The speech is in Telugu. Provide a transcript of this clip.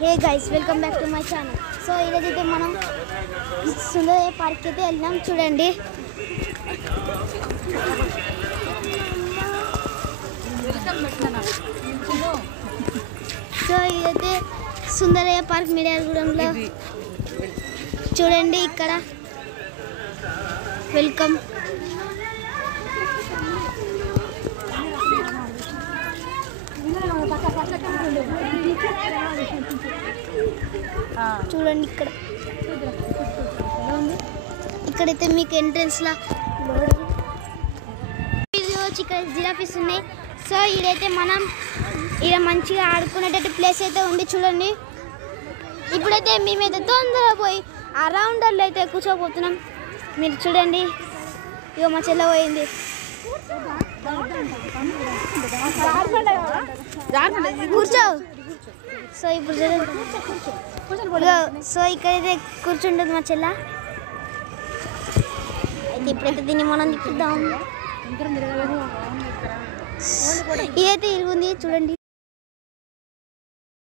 Hey guys, welcome back to my channel. So ఈరోజైతే మనం సుందరయ్య పార్క్ అయితే వెళ్ళాం. చూడండి, సో ఇదైతే సుందరయ్య పార్క్ మిర్యాలగూడెంలో. చూడండి ఇక్కడ వెల్కమ్. చూడండి ఇక్కడైతే మీకు ఎంట్రన్స్లో ఇక్కడ జిరాఫీస్ ఉన్నాయి. సో ఇదైతే మనం ఇక్కడ మంచిగా ఆడుకునేటట్టు ప్లేస్ అయితే ఉంది. చూడండి, ఇప్పుడైతే మేమైతే తొందరగా పోయి ఆ రౌండర్లో అయితే కూర్చోబోతున్నాం. మీరు చూడండి, ఇక మా చెల్ల పోయింది. కూర్చో. సో ఇప్పుడు సో ఇక్కడైతే కూర్చుంటుంది మా చెల్ల. అయితే ఇప్పుడైతే దీన్ని మనం తిప్పుద్దాం. ఇదైతే ఇరుగుంది చూడండి.